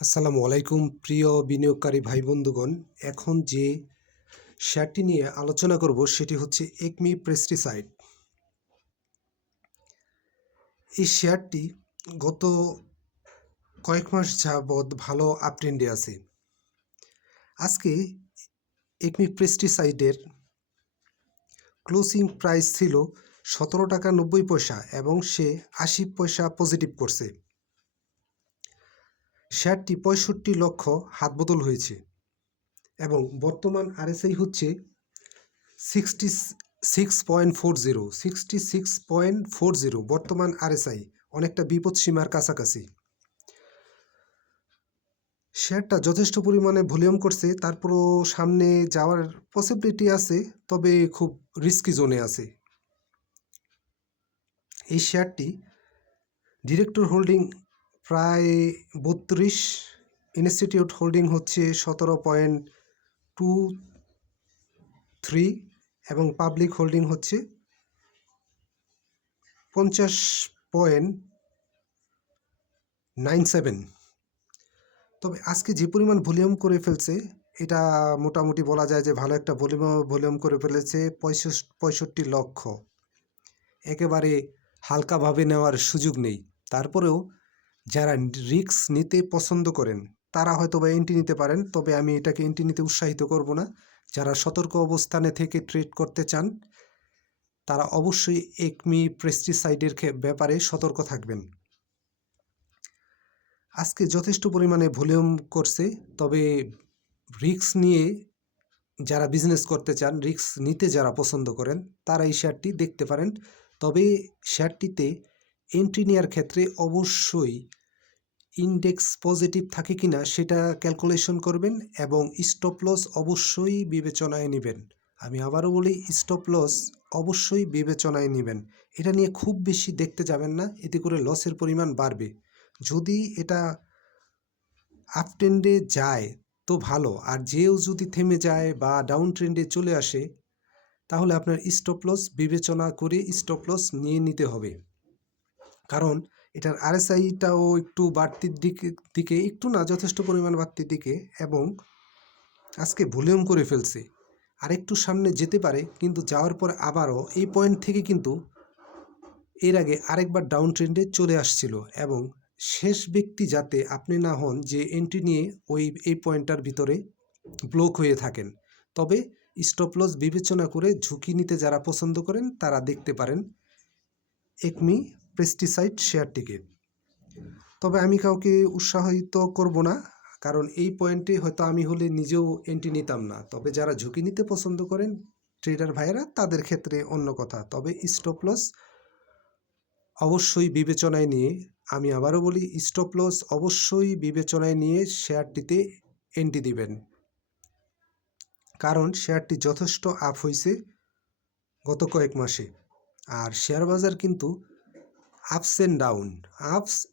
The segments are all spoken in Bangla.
আসসালামু আলাইকুম প্রিয় বিনিয়োগকারী ভাই বন্ধুগণ। এখন যে শেয়ারটি নিয়ে আলোচনা করব সেটি হচ্ছে একমি পেস্টিসাইড। এই শেয়ারটি গত কয়েক মাস যাবৎ ভালো আপট্রেন্ডে আছে। আজকে একমি পেস্টিসাইডের ক্লোজিং প্রাইস ছিল 17 টাকা 90 পয়সা এবং সে 80 পয়সা পজিটিভ করছে। শেয়ারটি 65 লক্ষ হাতবদল হয়েছে এবং বর্তমান আরএসআই হচ্ছে 66.40 বর্তমান আরএসআই, অনেকটা বিপদ সীমার কাছাকাছি। শেয়ারটা যথেষ্ট পরিমাণে ভলিউম করছে, তারপরও সামনে যাওয়ার পসিবিলিটি আছে, তবে খুব রিস্কি জোনে আছে। এই শেয়ারটি ডিরেক্টর হোল্ডিং প্রায় 32, ইনস্টিটিউট হোল্ডিং হচ্ছে 17.23 এবং পাবলিক হোল্ডিং হচ্ছে 50.97। তবে আজকে যে পরিমাণ ভলিউম করে ফেলছে, এটা মোটামুটি বলা যায় যে ভালো একটা ভলিউম করে ফেলেছে। 65 লক্ষ একেবারে হালকাভাবে নেওয়ার সুযোগ নেই। তারপরেও যারা রিস্ক নিতে পছন্দ করেন তারা হয়তো বা এন্ট্রি নিতে পারেন, তবে আমি এটাকে এন্ট্রি নিতে উৎসাহিত করব না। যারা সতর্ক অবস্থানে থেকে ট্রেড করতে চান তারা অবশ্যই একমি পেস্টিসাইডের ব্যাপারে সতর্ক থাকবেন। আজকে যথেষ্ট পরিমাণে ভলিউম করছে, তবে রিস্ক নিয়ে যারা বিজনেস করতে চান, রিস্ক নিতে যারা পছন্দ করেন তারা এই শেয়ারটি দেখতে পারেন। তবে শেয়ারটিতে এন্ট্রি নেওয়ার ক্ষেত্রে অবশ্যই ইন্ডেক্স পজিটিভ থাকে কিনা সেটা ক্যালকুলেশন করবেন এবং স্টপ লস অবশ্যই বিবেচনায় নেবেন। আমি আবারও বলি, স্টপ লস অবশ্যই বিবেচনায় নেবেন। এটা নিয়ে খুব বেশি দেখতে যাবেন না, এতে করে লসের পরিমাণ বাড়বে। যদি এটা আপ ট্রেন্ডে যায় তো ভালো, আর যেও যদি থেমে যায় বা ডাউন ট্রেন্ডে চলে আসে তাহলে আপনার স্টপ লস বিবেচনা করে স্টপ লস নিয়ে নিতে হবে। কারণ এটার আরএসআইটাও একটু বাড়তির দিকে একটু না, যথেষ্ট পরিমাণ বাড়তির দিকে, এবং আজকে ভলিউম করে ফেলছে। আরেকটু সামনে যেতে পারে, কিন্তু যাওয়ার পর আবারও এই পয়েন্ট থেকে কিন্তু এর আগে আরেকবার ডাউন ট্রেন্ডে চলে আসছিল। এবং শেষ ব্যক্তি যাতে আপনি না হন যে এন্ট্রি নিয়ে এই পয়েন্টটার ভিতরে ব্লক হয়ে থাকেন। তবে স্টপ লস বিবেচনা করে ঝুঁকি নিতে যারা পছন্দ করেন তারা দেখতে পারেন একমি পেস্টিসাইড শেয়ারটিকে। তবে আমি কাউকে উৎসাহিত করব না, কারণ এই পয়েন্টে হয়তো আমি হলে নিজেও এন্ট্রি নিতাম না। তবে যারা ঝুঁকি নিতে পছন্দ করেন ট্রেডার ভাইয়েরা, তাদের ক্ষেত্রে অন্য কথা। তবে স্টপ লস অবশ্যই বিবেচনায় নিয়ে, আমি আবারও বলি, স্টপ লস অবশ্যই বিবেচনায় নিয়ে শেয়ারটিতে এন্ট্রি দিবেন। কারণ শেয়ারটি যথেষ্ট আপ হয়েছে গত কয়েক মাসে। আর শেয়ার বাজার কিন্তু আপস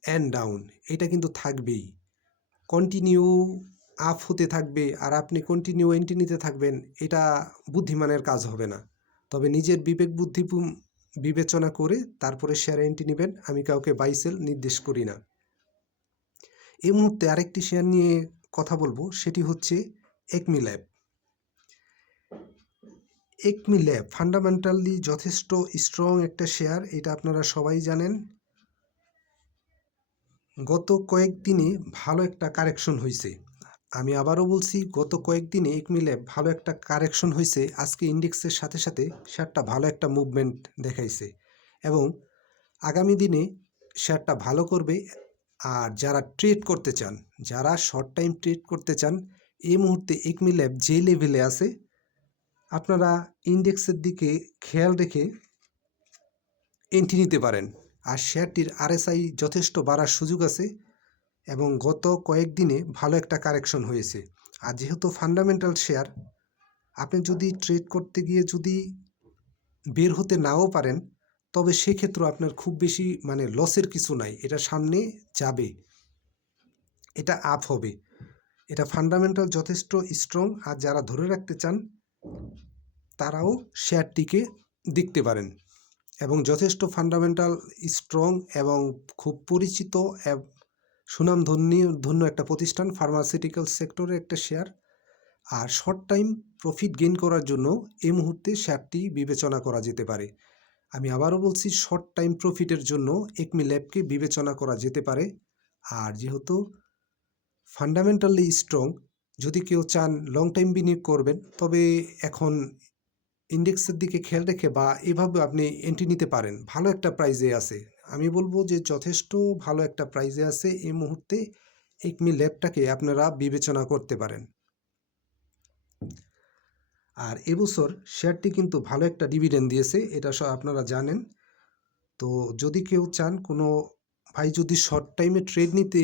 অ্যান্ড ডাউন এটা কিন্তু থাকবেই, কন্টিনিউ আপ হতে থাকবে। আর আপনি কন্টিনিউ এন্ট্রি নিতে থাকবেন, এটা বুদ্ধিমানের কাজ হবে না। তবে নিজের বিবেক বুদ্ধি বিবেচনা করে তারপরে শেয়ার এন্ট্রি নেবেন। আমি কাউকে বাই সেল নির্দেশ করি না। এই মুহূর্তে আরেকটি শেয়ার নিয়ে কথা বলবো, সেটি হচ্ছে Acme lab. Acme lab fundamentally যথেষ্ট স্ট্রং একটা শেয়ার, এটা আপনারা সবাই জানেন। গত কয়েকদিনে ভালো একটা কারেকশন হয়েছে। আমি আবারও বলছি, গত কয়েকদিনে একমি ল্যাব ভালো একটা কারেকশন হয়েছে। আজকে ইন্ডেক্সের সাথে সাথে শেয়ারটা ভালো একটা মুভমেন্ট দেখাইছে এবং আগামী দিনে শেয়ারটা ভালো করবে। আর যারা ট্রেড করতে চান, যারা শর্ট টাইম ট্রেড করতে চান, এই মুহূর্তে একমি ল্যাব যে লেভেলে আছে আপনারা ইন্ডেক্সের দিকে খেয়াল রেখে এন্ট্রি নিতে পারেন। আর শেয়ারটির আরএসআই যথেষ্ট বাড়ার সুযোগ আছে এবং গত কয়েকদিনে ভালো একটা কারেকশন হয়েছে। আর যেহেতু ফান্ডামেন্টাল শেয়ার, আপনি যদি ট্রেড করতে গিয়ে যদি বের হতে নাও পারেন, তবে সেক্ষেত্রে আপনার খুব বেশি লসের কিছু নাই। এটা সামনে যাবে, এটা আপ হবে, এটা ফান্ডামেন্টাল যথেষ্ট স্ট্রং। আর যারা ধরে রাখতে চান তারাও শেয়ারটিকে দেখতে পারেন এবং যথেষ্ট ফান্ডামেন্টাল স্ট্রং এবং খুব পরিচিত ধন্য একটা প্রতিষ্ঠান, ফার্মাসিউটিক্যাল সেক্টরে একটা শেয়ার। আর শর্ট টাইম প্রফিট গেইন করার জন্য এই মুহূর্তে শেয়ারটি বিবেচনা করা যেতে পারে। আমি আবারও বলছি, শর্ট টাইম প্রফিটের জন্য একমি ল্যাবকে বিবেচনা করা যেতে পারে। আর যেহেতু ফান্ডামেন্টালি স্ট্রং, যদি কেউ চান লং টাইম বিনিয়োগ করবেন, তবে এখন ইন্ডেক্সের দিকে খেয়াল রেখে বা এভাবে আপনি এন্ট্রি নিতে পারেন। ভালো একটা প্রাইজে আছে, আমি বলবো যে যথেষ্ট ভালো একটা প্রাইজে আছে এই মুহূর্তে। একমি ল্যাবটাকে আপনারা বিবেচনা করতে পারেন। আর এবছর শেয়ারটি কিন্তু ভালো একটা ডিভিডেন্ড দিয়েছে, এটা আপনারা জানেন। তো যদি কেউ চান, কোনো ভাই যদি শর্ট টাইমে ট্রেড নিতে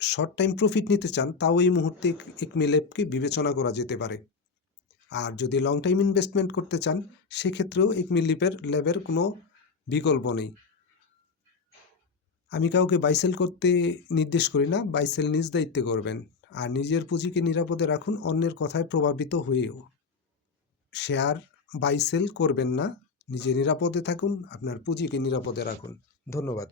শর্ট টাইম প্রফিট নিতে চান, তাও এই মুহূর্তে একমি ল্যাবকে বিবেচনা করা যেতে পারে। আর যদি লং টাইম ইনভেস্টমেন্ট করতে চান, সেক্ষেত্রেও একমি ল্যাবের কোনো বিকল্প নেই। আমি কাউকে বাইসেল করতে নির্দেশ করি না, বাইসেল নিজ দায়িত্বে করবেন। আর নিজের পুঁজিকে নিরাপদে রাখুন, অন্যের কথায় প্রভাবিত হয়েও শেয়ার বাইসেল করবেন না। নিজে নিরাপদে থাকুন, আপনার পুঁজিকে নিরাপদে রাখুন। ধন্যবাদ।